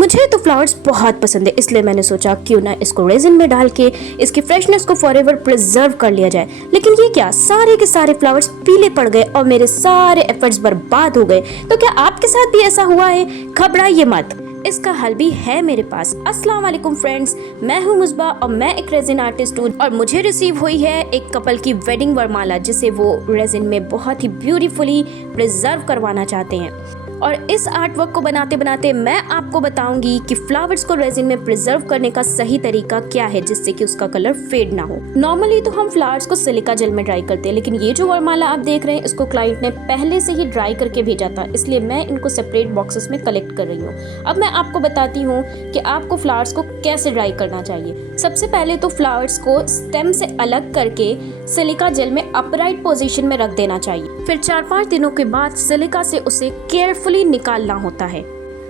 मुझे तो फ्लावर्स बहुत पसंद है, इसलिए मैंने सोचा क्यों ना इसको रेजिन में डाल के इसकी फ्रेशनेस को फॉरएवर प्रिजर्व कर लिया जाए। लेकिन ये क्या, सारे के सारे फ्लावर्स पीले पड़ गए और मेरे सारे एफर्ट्स बर्बाद हो गए। तो क्या आपके साथ भी ऐसा हुआ है? घबराइए मत, इसका हल भी है मेरे पास। अस्सलाम वालेकुम फ्रेंड्स, मैं हूँ मुस्बा और मैं एक रेजिन आर्टिस्ट हूँ और मुझे रिसीव हुई है एक कपल की वेडिंग वरमाला जिसे वो रेजिन में बहुत ही ब्यूटीफुली प्रिजर्व करवाना चाहते हैं। और इस आर्ट वर्क को बनाते बनाते मैं आपको बताऊंगी कि फ्लावर्स को रेजिन में प्रिजर्व करने का सही तरीका क्या है जिससे कि उसका कलर फेड ना हो। नॉर्मली तो हम फ्लावर्स को सिलिका जेल में ड्राई करते हैं, लेकिन ये जो वरमाला आप देख रहे हैं इसको क्लाइंट ने पहले से ही ड्राई करके भेजा था, इसलिए मैं इनको सेपरेट बॉक्सेस में कलेक्ट कर रही हूँ। अब मैं आपको बताती हूँ कि आपको फ्लावर्स को कैसे ड्राई करना चाहिए। सबसे पहले तो फ्लावर्स को स्टेम से अलग करके सिलिका जेल में अपराइट पोजीशन में रख देना चाहिए। फिर 4-5 दिनों के बाद सिलिका से उसे केयरफुली निकालना होता है।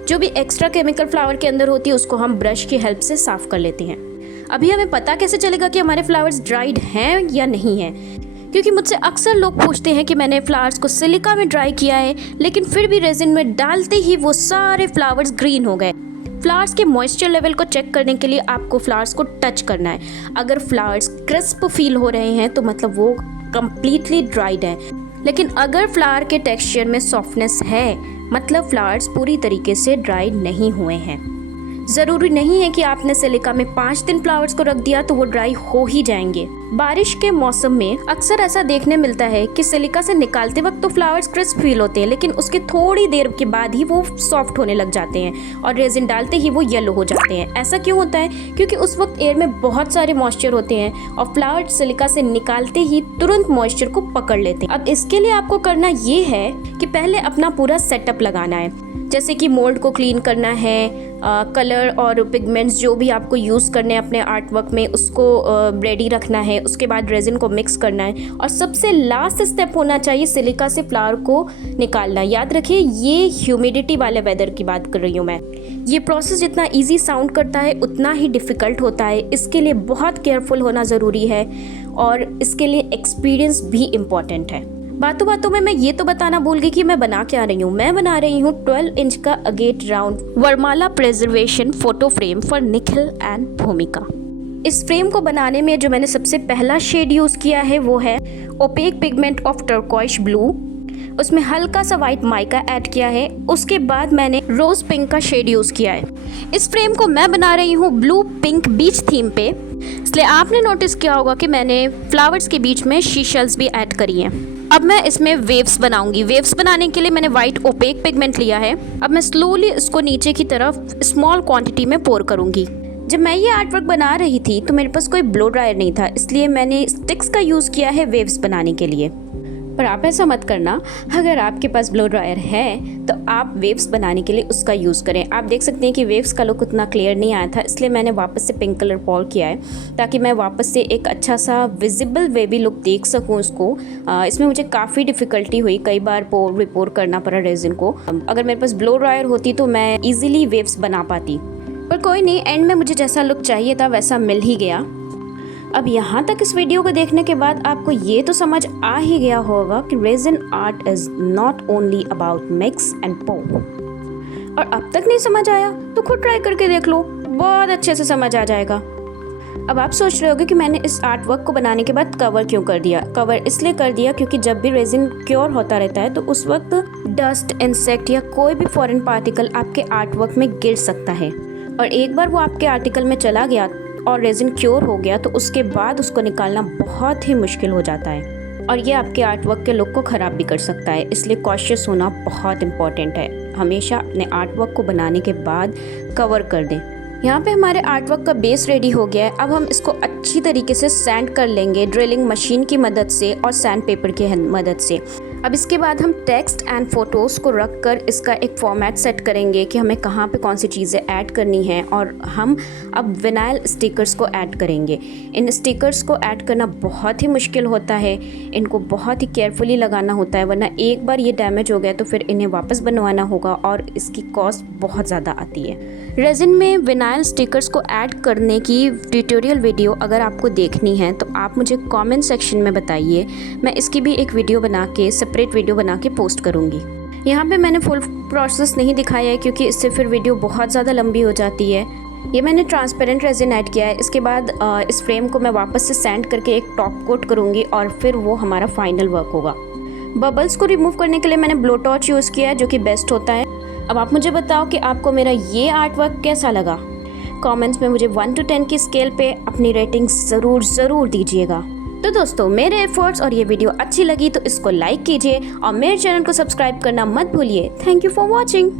जो भी एक्स्ट्रा केमिकल फ्लावर के अंदर होती है उसको हम ब्रश की हेल्प से साफ कर लेते हैं। अभी हमें पता कैसे चलेगा कि हमारे फ्लावर्स ड्राइड हैं या नहीं है? क्योंकि मुझसे अक्सर लोग पूछते हैं कि मैंने फ्लावर्स को सिलिका में ड्राई किया है लेकिन फिर भी रेजिन में डालते ही वो सारे फ्लावर्स ग्रीन हो गए। फ्लावर्स के मॉइस्चर लेवल को चेक करने के लिए आपको फ्लावर्स को टच करना है। अगर फ्लावर्स क्रिस्प फील हो रहे हैं तो मतलब वो कंप्लीटली ड्राइड है, लेकिन अगर फ्लावर के टेक्सचर में सॉफ्टनेस है मतलब फ्लावर्स पूरी तरीके से ड्राई नहीं हुए हैं। ज़रूरी नहीं है कि आपने सिलिका में 5 दिन फ्लावर्स को रख दिया तो वो ड्राई हो ही जाएंगे। बारिश के मौसम में अक्सर ऐसा देखने मिलता है कि सिलिका से निकालते वक्त तो फ्लावर्स क्रिस्प फील होते हैं, लेकिन उसके थोड़ी देर के बाद ही वो सॉफ्ट होने लग जाते हैं और रेजिन डालते ही वो येलो हो जाते हैं। ऐसा क्यों होता है? क्योंकि उस वक्त एयर में बहुत सारे मॉइस्चर होते हैं और फ्लावर सिलिका से निकालते ही तुरंत मॉइस्चर को पकड़ लेते हैं। अब इसके लिए आपको करना ये है कि पहले अपना पूरा सेटअप लगाना है, जैसे कि मोल्ड को क्लीन करना है, कलर और पिगमेंट्स जो भी आपको यूज़ करने हैं अपने आर्ट वर्क में उसको रेडी रखना है। उसके बाद रेजिन को मिक्स करना है और सबसे लास्ट स्टेप होना चाहिए सिलिका से फ्लावर को निकालना। याद रखिए ये ह्यूमिडिटी वाले वेदर की बात कर रही हूँ मैं। ये प्रोसेस जितना इजी साउंड करता है उतना ही डिफ़िकल्ट होता है। इसके लिए बहुत केयरफुल होना ज़रूरी है और इसके लिए एक्सपीरियंस भी इम्पॉर्टेंट है। बातों बातों में मैं ये तो बताना भूल गई कि मैं बना क्या रही हूँ। मैं बना रही हूँ 12 इंच का अगेट राउंड वरमाला preservation photo frame for Nikhil and भूमिका। इस फ्रेम को बनाने में जो मैंने सबसे पहला शेड यूज़ किया है वो है opaque pigment of turquoise blue. उसमें हल्का सा वाइट माइका ऐड किया है। उसके बाद मैंने रोज पिंक का शेड यूज़ किया है। इस फ्रेम को मैं बना रही हूँ ब्लू पिंक बीच थीम पे, इसलिए आपने नोटिस किया होगा कि मैंने फ्लावर्स के बीच में शीशल्स भी ऐड करी हैं। अब मैं इसमें वेव्स बनाऊंगी। वेव्स बनाने के लिए मैंने वाइट ओपेक पिगमेंट लिया है। अब मैं स्लोली इसको नीचे की तरफ स्मॉल क्वांटिटी में पोर करूंगी। जब मैं ये आर्ट वर्क बना रही थी तो मेरे पास कोई ब्लो ड्रायर नहीं था, इसलिए मैंने स्टिक्स का यूज़ किया है वेव्स बनाने के लिए। पर आप ऐसा मत करना, अगर आपके पास ब्लो ड्रायर है तो आप वेव्स बनाने के लिए उसका यूज़ करें। आप देख सकते हैं कि वेव्स का लुक उतना क्लियर नहीं आया था, इसलिए मैंने वापस से पिंक कलर पोर किया है ताकि मैं वापस से एक अच्छा सा विजिबल वेवी लुक देख सकूं उसको। इसमें मुझे काफ़ी डिफ़िकल्टी हुई, कई बार रिपोर करना पड़ा रेजिन को। अगर मेरे पास ब्लो ड्रायर होती तो मैं ईजिली वेव्स बना पाती, पर कोई नहीं, एंड में मुझे जैसा लुक चाहिए था वैसा मिल ही गया। अब यहाँ तक इस वीडियो को देखने के बाद आपको ये तो समझ आ ही गया होगा कि resin art is not only about mix and pour. और अब तक नहीं समझ आया तो खुद ट्राई करके देख लो, बहुत अच्छे से समझ आ जाएगा। अब आप सोच रहे होगे कि मैंने इस आर्ट वर्क को बनाने के बाद कवर क्यों कर दिया। कवर इसलिए कर दिया क्योंकि जब भी रेजिन क्योर होता रहता है तो उस वक्त डस्ट, इंसेक्ट या कोई भी फॉरेन पार्टिकल आपके आर्ट वर्क में गिर सकता है, और एक बार वो आपके आर्टिकल में चला गया और रेजिन क्योर हो गया तो उसके बाद उसको निकालना बहुत ही मुश्किल हो जाता है और ये आपके आर्ट वर्क के लुक को ख़राब भी कर सकता है। इसलिए कॉशियस होना बहुत इम्पॉर्टेंट है। हमेशा अपने आर्ट वर्क को बनाने के बाद कवर कर दें। यहाँ पे हमारे आर्ट वर्क का बेस रेडी हो गया है। अब हम इसको अच्छी तरीके से सैंड कर लेंगे ड्रिलिंग मशीन की मदद से और सैंड पेपर की मदद से। अब इसके बाद हम टेक्स्ट एंड फोटोज़ को रख कर इसका एक फॉर्मेट सेट करेंगे कि हमें कहाँ पे कौन सी चीज़ें ऐड करनी हैं, और हम अब विनाइल स्टिकर्स को ऐड करेंगे। इन स्टिकर्स को ऐड करना बहुत ही मुश्किल होता है, इनको बहुत ही केयरफुली लगाना होता है, वरना एक बार ये डैमेज हो गया तो फिर इन्हें वापस बनवाना होगा और इसकी कॉस्ट बहुत ज़्यादा आती है। रेजिन में विनाइल स्टिकर्स को ऐड करने की ट्यूटोरियल वीडियो अगर आपको देखनी है तो आप मुझे कमेंट सेक्शन में बताइए, मैं इसकी भी एक वीडियो बना के सेपरेट वीडियो बना के पोस्ट करूँगी। यहाँ पे मैंने फुल प्रोसेस नहीं दिखाया है क्योंकि इससे फिर वीडियो बहुत ज़्यादा लंबी हो जाती है। ये मैंने ट्रांसपेरेंट रेजिन ऐड किया है। इसके बाद इस फ्रेम को मैं वापस से सैंड करके एक टॉप कोट करूँगी और फिर वो हमारा फाइनल वर्क होगा। बबल्स को रिमूव करने के लिए मैंने ब्लो टॉर्च यूज़ किया है जो कि बेस्ट होता है। अब आप मुझे बताओ कि आपको मेरा ये आर्ट वर्क कैसा लगा। कमेंट्स में मुझे 1 to 10 की स्केल पे अपनी रेटिंग ज़रूर दीजिएगा। तो दोस्तों, मेरे एफर्ट्स और ये वीडियो अच्छी लगी तो इसको लाइक कीजिए और मेरे चैनल को सब्सक्राइब करना मत भूलिए। Thank you for watching.